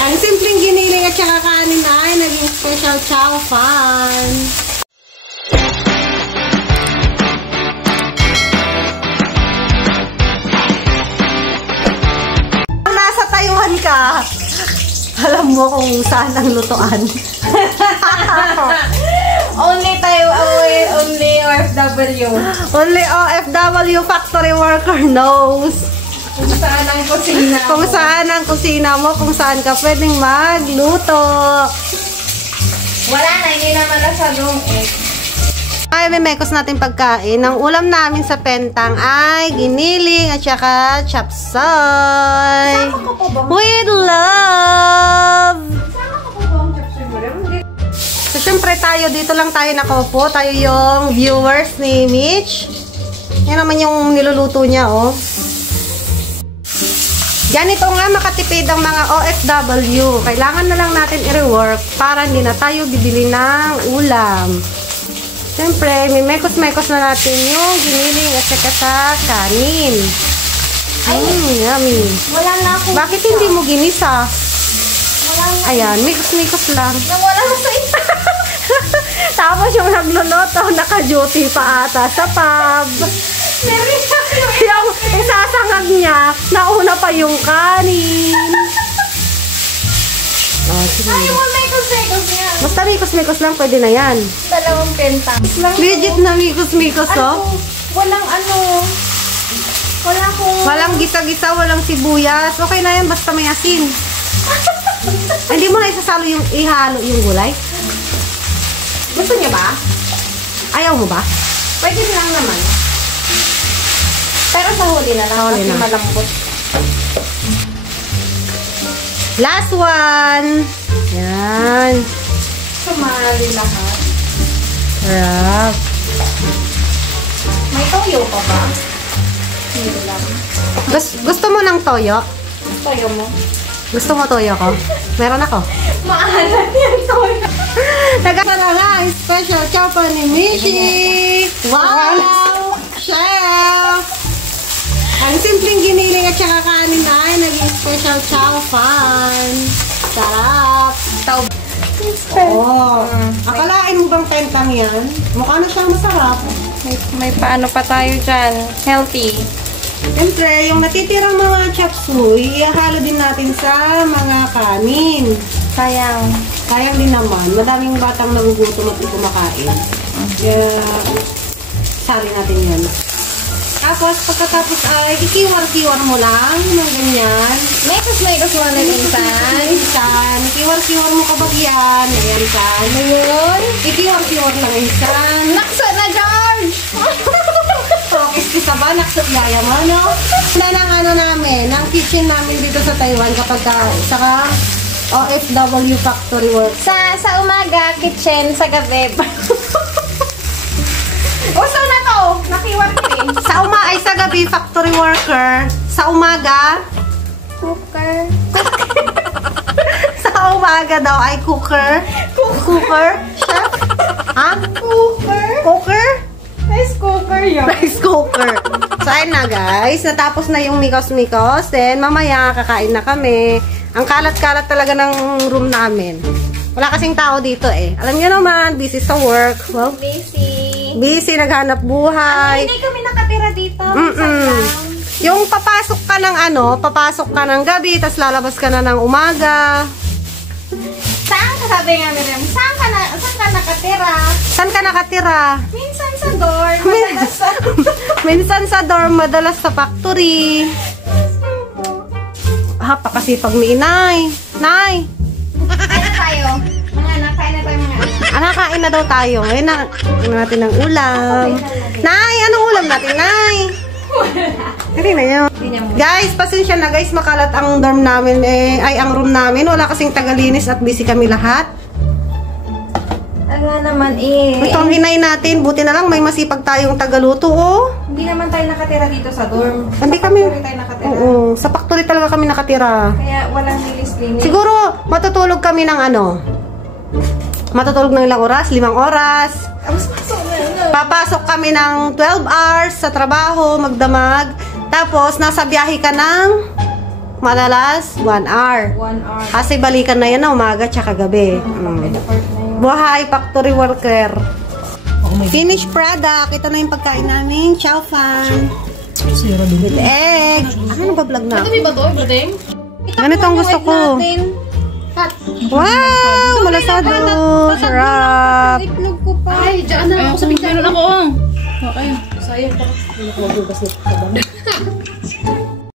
Ang simpleng giniling at saka kanin ay naging special chow fan. Kung nasa Taiwan ka, alam mo kung saan ang lutuan. Only OFW. Only OFW factory worker knows. Kung saan ang kusina mo. Kung saan ang kusina mo, kung saan ka pwedeng magluto. Wala na, hindi naman nasadong egg. Ay, may mekos natin pagkain. Ang ulam namin sa Pentang ay giniling at saka chapsay. Sama ka po ba? With love! Sama ka po ba ang chapsay mo? So, syempre tayo, dito lang tayo nakaupo. Tayo yung viewers ni Mitch. Yan naman yung niluluto niya, oh. Ganito nga makatipid ang mga OFW. Kailangan na lang natin i-rework para hindi na tayo bibili ng ulam. Siyempre, may mekos-mekos na natin yung giniling at saka sa kanin. Yummy. Wala na akong Bakit hindi mo ginisa? Wala na. Ayan, mekos-mekos lang. Wala na sa isa. Tapos yung nagluluto, naka-duty pa ata sa pub. Yung isasangag niya, nauna pa yung kanin. Oh, sige. Ayaw mo mekos-mekos yan. Basta mikos-mikos lang, pwede na yan. Dalawang Pentang. Legit na mikos-mikos, oh. Walang wala akong... Walang gisa-gisa, walang sibuyas. Okay na yan, basta may asin. Hindi mo na isasalo yung ihalo yung gulay? Gusto niyo ba? Ayaw mo ba? Pwede lang naman. Pero sa huli na lang. Sa huli kasi na. malambot. Last one. Yan. Sumali lahat. Sarap. May toyo pa ba? Hindi lang. Gusto mo ng toyo? Toyo mo? Gusto mo toyo ko? Meron ako. Maalat yan toyo. Nagkasara nga, special chow pa ni Mishi. Wow! Chef! Ang simpleng giniling at saka kanin ay naging special chow fan. Sarap! Tao. Oh. Akalain mo bang Pentang yan? Mukha na siyang masarap. May paano pa tayo dyan. Healthy. Siyempre, yung natitirang mga chop suey, ihalo din natin sa mga kanin. Sayang. Sayang din naman. Madaming batang nagugutom at kumakain. Kaya, sali natin yan. Tapos, pagkatapos ay ikiwar-kiwar mo lang ng ganyan. Mekos mo na minsan. Minsan. Ikiwar-kiwar mo kapag yan. Ayan, san. Ngayon. Ikiwar-kiwar lang insan. Naksa na, George! Focus ka ba? Naksot gaya mo, no? Wala ng ano namin, ng kitchen namin dito sa Taiwan kapag saka OFW factory work. Sa umaga, kitchen. Sa gabi. Gusto na to! Nakiwag ko eh. Sa gabi, factory worker. Sa umaga, Cooker. sa umaga daw ay cooker. Cooker? Chef? Ha? Cooker? Cooker? Rice cooker yun. Rice cooker. So, ayun na guys. Natapos na yung mikos-mikos. Then, mamaya kakain na kami. Ang kalat-kalat talaga ng room namin. Wala kasing tao dito eh. Alam niyo naman, busy sa work. Well, busy, naghanap buhay. Hindi kami nakatira dito. Yung papasok ka ng gabi, tas lalabas ka na ng umaga. Saan ka sabi nga, Miriam? Saan ka nakatira? Saan ka nakatira? Minsan sa dorm. Madalas sa... Minsan sa dorm, madalas sa factory. Pakasipag ni Inay. Nay! Kain na tayo. Mga anak, kain na tayo mga anak. Anak, kain na daw tayo. Ngayon na natin ng ulam. Nay, anong ulam natin, Nay? Hindi na yun. Guys, pasensya na guys. Makalat ang dorm namin. Ang room namin. Wala kasing tagalinis at busy kami lahat. Wala naman eh. Ito ang hinay natin. Buti na lang may masipag tayong tagaluto, oh. Hindi naman tayo nakatira dito sa dorm. Hindi Sa kami. factory tayo nakatira. Oo. Sa factory talaga kami nakatira. Kaya walang linis-linis. Siguro, matutulog kami ng matutulog ng ilang oras? 5 oras. Papasok kami ng 12 hours sa trabaho, magdamag. Tapos, nasa biyahe ka ng Madalas, 1 hour. 1 hour. Kasi balikan na yan na umaga tsaka gabi. Buhay, factory worker. Finished product. Ito na yung pagkain namin. Chow fan. With egg. Ano ba vlog na? Ito may bato, brodeng? Ganito ang gusto ko. Cut. Wow! Malasado. Sarap. Itlog ko pa. Ay, dyan na. Ayaw ko sa pinggan. Meron ako. Okay. Sayang pa.